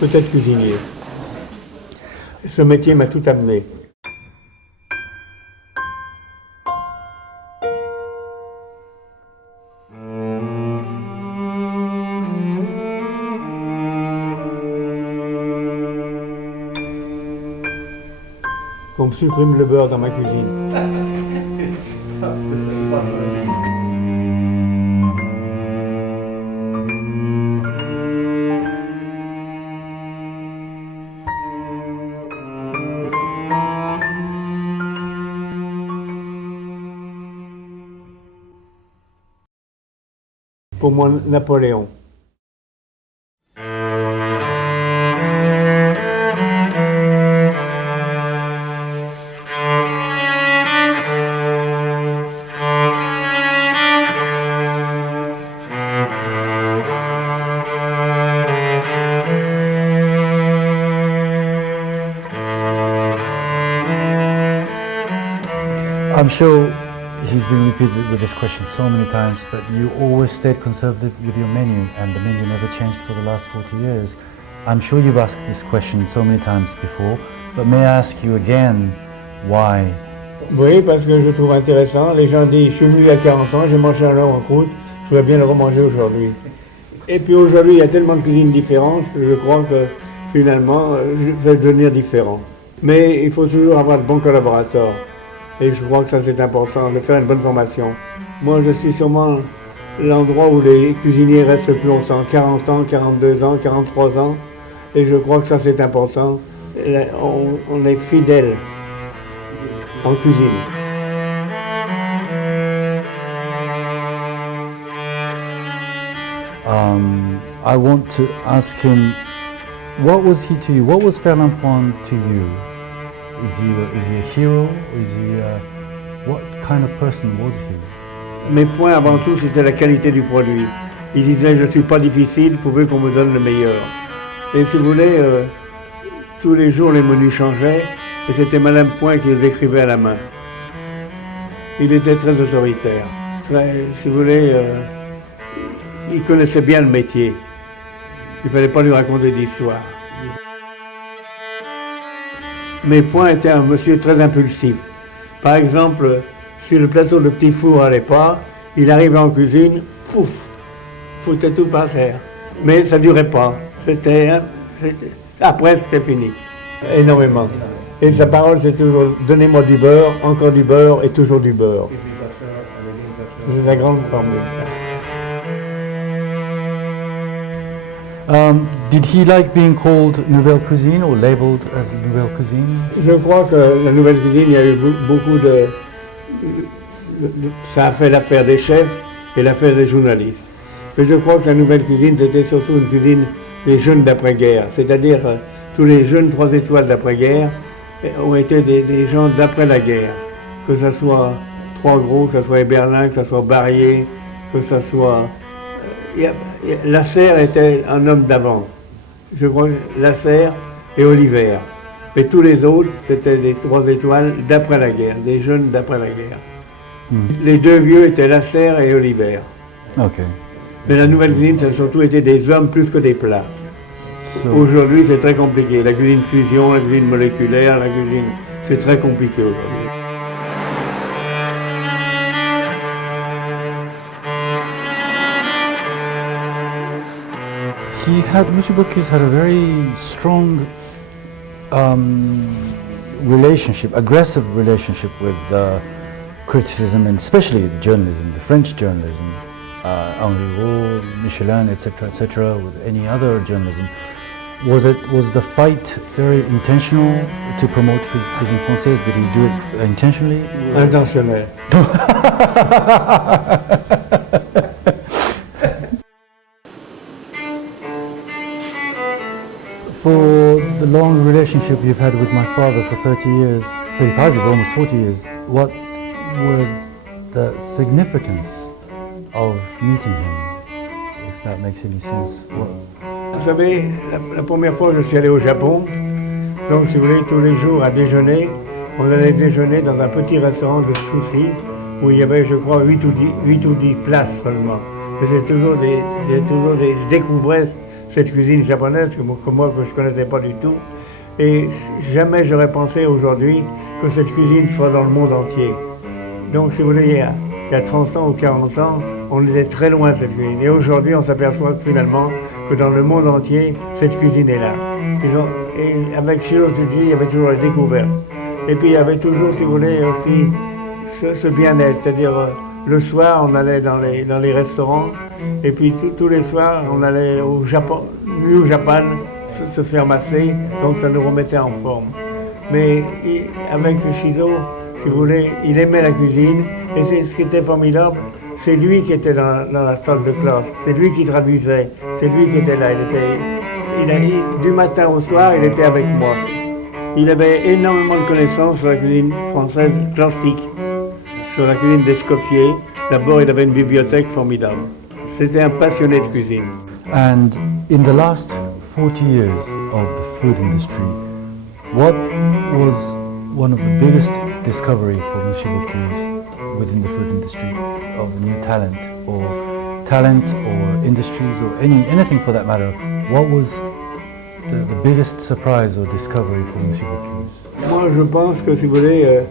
peut-être cuisinier. Ce métier m'a tout amené. Qu'on me supprime le beurre dans ma cuisine. Pour moi, Napoléon. I'm sure he's been repeated with this question so many times, but you always stayed conservative with your menu, and the menu never changed for the last 40 years. I'm sure you've asked this question so many times before, but may I ask you again, why? Oui, parce que je trouve intéressant. Les gens disent, je suis venu à 40 ans, j'ai mangé un œuf en croûte, je voudrais bien le remanger aujourd'hui. Et puis aujourd'hui, il y a tellement de cuisines différentes que je crois que finalement, je vais devenir différent. Mais il faut toujours avoir de bons collaborateurs. Et je crois que ça c'est important, de faire une bonne formation. Moi je suis sûrement l'endroit où les cuisiniers restent le plus longtemps, 40 ans, 42 ans, 43 ans. Et je crois que ça c'est important. On est fidèle en cuisine. I want to ask him, what was he to you? What was Fernand-Antoine to you? Is he a hero? What kind of person was he? Mes points avant tout, c'était la qualité du produit. Il disait, je ne suis pas difficile, pouvez qu'on me donne le meilleur. Et si vous voulez, tous les jours les menus changeaient, et c'était Madame Point qui les écrivait à la main. Il était très autoritaire. Si vous voulez, il connaissait bien le métier. Il ne fallait pas lui raconter d'histoire. Mes Point était un monsieur très impulsif. Par exemple, si le plateau de petit four n'allait pas, il arrivait en cuisine, pouf, foutait tout par terre. Mais ça ne durait pas. Après, c'était fini. Énormément. Et sa parole, c'est toujours « donnez-moi du beurre, encore du beurre et toujours du beurre ». C'est sa grande formule. Did he like being called Nouvelle Cuisine or labeled as Nouvelle Cuisine? Je crois que la nouvelle cuisine, il y a eu beaucoup de... Ça a fait l'affaire des chefs et l'affaire des journalistes. Mais je crois que la nouvelle cuisine, c'était surtout une cuisine des jeunes d'après-guerre. C'est-à-dire, tous les jeunes 3 étoiles d'après-guerre ont été des gens d'après la guerre. Que ce soit Trois Gros, que ce soit Berlin, que ce soit Barrier, que ce soit... Lasserre était un homme d'avant. Je crois que Lasserre et Oliver. Mais tous les autres, c'était des 3 étoiles d'après la guerre, des jeunes d'après la guerre. Les 2 vieux étaient Lasserre et Oliver. Okay. Mais la nouvelle cuisine, ça a surtout été des hommes plus que des plats. So, Aujourd'hui, c'est très compliqué. La cuisine fusion, la cuisine moléculaire, la cuisine... C'est très compliqué aujourd'hui. Monsieur Bocuse had a very strong relationship, aggressive relationship with criticism, and especially journalism, the French journalism, Henri Roux, Michelin, etc., with any other journalism. Was the fight very intentional to promote cuisine française? Did he do it intentionally? Intentionnel. For the long relationship you've had with my father for 30 years, 35 years, almost 40 years, what was the significance of meeting him, if that makes any sense? Vous savez, la première fois que je suis allé au Japon, donc si vous voulez, tous les jours à déjeuner, on allait déjeuner dans un petit restaurant de sushi où il y avait, je crois, 8 ou 10 places seulement. Mais c'est toujours des... Je découvrais cette cuisine japonaise que moi que je connaissais pas du tout. Et jamais j'aurais pensé aujourd'hui que cette cuisine soit dans le monde entier. Donc si vous voulez, il y a 30 ans ou 40 ans, on était très loin de cette cuisine. Et aujourd'hui, on s'aperçoit que finalement, que dans le monde entier, cette cuisine est là. Et avec Shiro Tsuji, il y avait toujours les découvertes. Et puis il y avait toujours, si vous voulez, aussi ce bien-être. C'est-à-dire, le soir, on allait dans les restaurants. Et puis tous les soirs, on allait au Japon, New Japan, se faire masser. Donc ça nous remettait en forme. Mais avec Shizo, si vous voulez, il aimait la cuisine. Et ce qui était formidable, c'est lui qui était dans la salle de classe. C'est lui qui traduisait. C'est lui qui était là. Du matin au soir, il était avec moi. Il avait énormément de connaissances sur la cuisine française classique, sur la cuisine d'Escoffier. D'abord, il avait une bibliothèque formidable. C'était un passionné de cuisine. And in the last 40 years of the food industry, what was one of the biggest discovery for Monsieur Bocuse within the food industry of new talent or industries or anything for that matter? What was the biggest surprise or discovery for Monsieur Bocuse? Moi, je pense que, si vous voulez,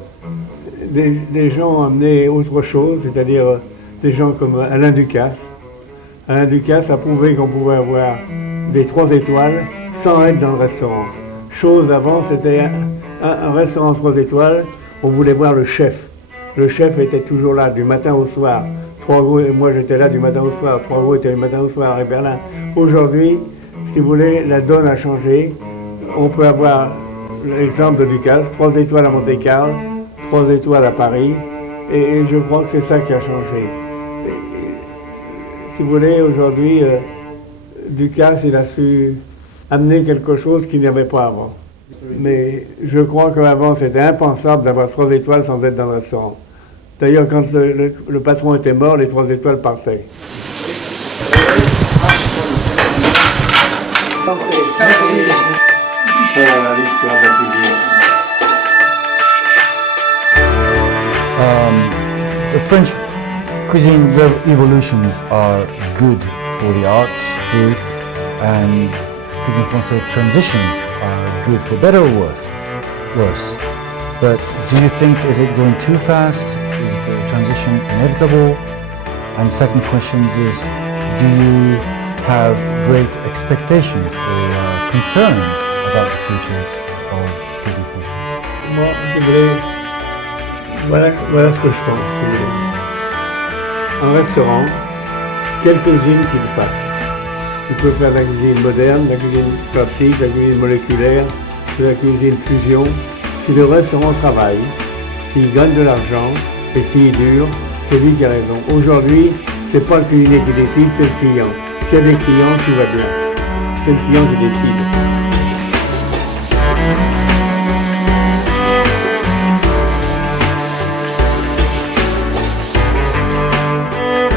des gens ont amené autre chose, c'est-à-dire des gens comme Alain Ducasse. Alain Ducasse a prouvé qu'on pouvait avoir des 3 étoiles sans être dans le restaurant. Chose avant, c'était un restaurant 3 étoiles, on voulait voir le chef. Le chef était toujours là, du matin au soir. Moi j'étais là du matin au soir, 3 gros étaient du matin au soir à Berlin. Aujourd'hui, si vous voulez, la donne a changé. On peut avoir l'exemple de Ducasse, 3 étoiles à Monte-Carlo, 3 étoiles à Paris, et je crois que c'est ça qui a changé. Si vous voulez, aujourd'hui, Ducasse, il a su amener quelque chose qu'il n'y avait pas avant. Mais je crois qu'avant, c'était impensable d'avoir 3 étoiles sans être dans le restaurant. D'ailleurs, quand le patron était mort, les 3 étoiles partaient. Merci. Voilà l'histoire de la cuisine. The French cuisine evolutions are good for the arts, food, and cuisine française transitions are good for better or worse. But do you think, is it going too fast? Is the transition inevitable? And second question is, do you have great expectations or concerns about the futures of cuisine française? Moi, si vous voulez, voilà ce que je pense, si vous voulez. Un restaurant, quelle cuisine qu'il fasse. Il peut faire de la cuisine moderne, de la cuisine classique, de la cuisine moléculaire, de la cuisine fusion. Si le restaurant travaille, s'il gagne de l'argent et s'il dure, c'est lui qui a raison. Aujourd'hui, c'est pas le cuisinier qui décide, c'est le client. S'il y a des clients, tout va bien. C'est le client qui décide.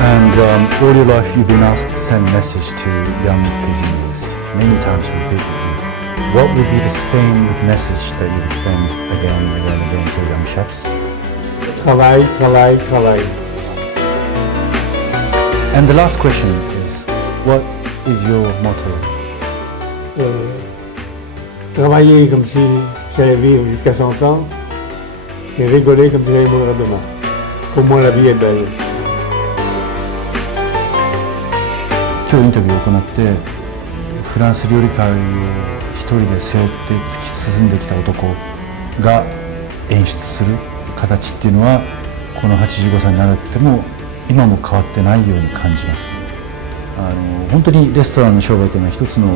And all your life you've been asked to send a message to young cuisiniers, many times repeatedly. What would be the same message that you would send again and again and again to young chefs? Travail, travail, travail. And the last question is, what is your motto? Travailler comme si j'allais vivre jusqu'à 100 ans et rigoler comme si j'allais mourir demain. Pour moi, la vie est belle. 今日インタビューを行ってフランス料理界を一人で背負って突き進んできた男が演出する形っていうのはこの85歳になっても今も変わってないように感じます。本当にレストランの商売というのは一つの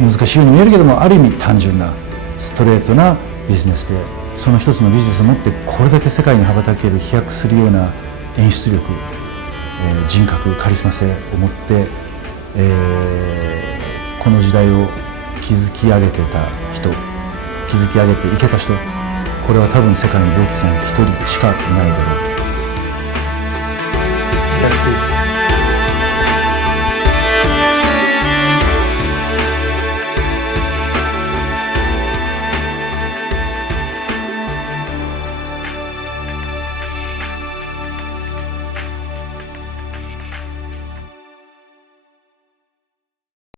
難しいように見えるけどもある意味単純なストレートなビジネスでその一つのビジネスを持ってこれだけ世界に羽ばたける飛躍するような演出力人格、カリスマ性を持って、この時代を築き上げてた人、築き上げていけた人、これは多分世界にボーキさん一人しかいないだろう。